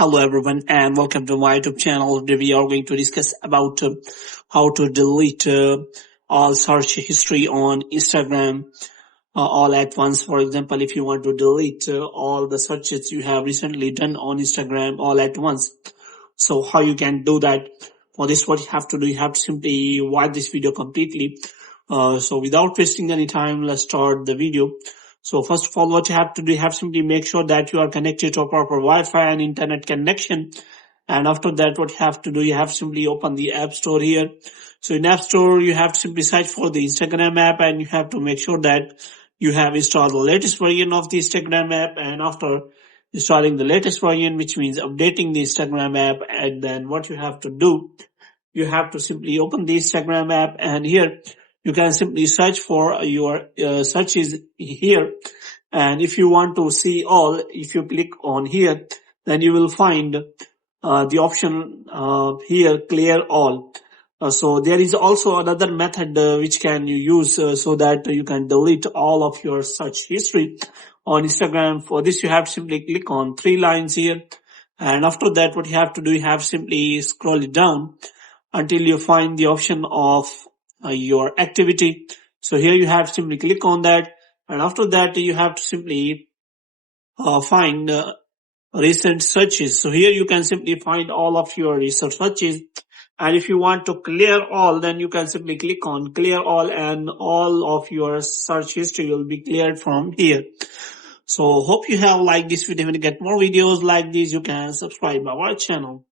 Hello everyone and welcome to my YouTube channel where we are going to discuss about how to delete all search history on Instagram all at once. For example, if you want to delete all the searches you have recently done on Instagram all at once. So how you can do that? For this, what you have to do, you have to simply watch this video completely. So without wasting any time, let's start the video. So first of all, what you have to do, you have to simply make sure that you are connected to a proper Wi-Fi and internet connection. And after that, what you have to do, you have to simply open the App Store here. So in App Store, you have to simply search for the Instagram app and you have to make sure that you have installed the latest version of the Instagram app. And after installing the latest version, which means updating the Instagram app, and then what you have to do, you have to simply open the Instagram app, and here you can simply search for your searches here. And if you want to see all, if you click on here, then you will find the option here, clear all. So there is also another method which can you use so that you can delete all of your search history on Instagram. For this, you have to simply click on three lines here. And after that, what you have to do, you have simply scroll it down until you find the option of your activity. So here you have to simply click on that. And after that, you have to simply find recent searches. So here you can simply find all of your recent searches. And if you want to clear all, then you can simply click on clear all and all of your search history will be cleared from here. So hope you have liked this video. When you get more videos like this, you can subscribe our channel.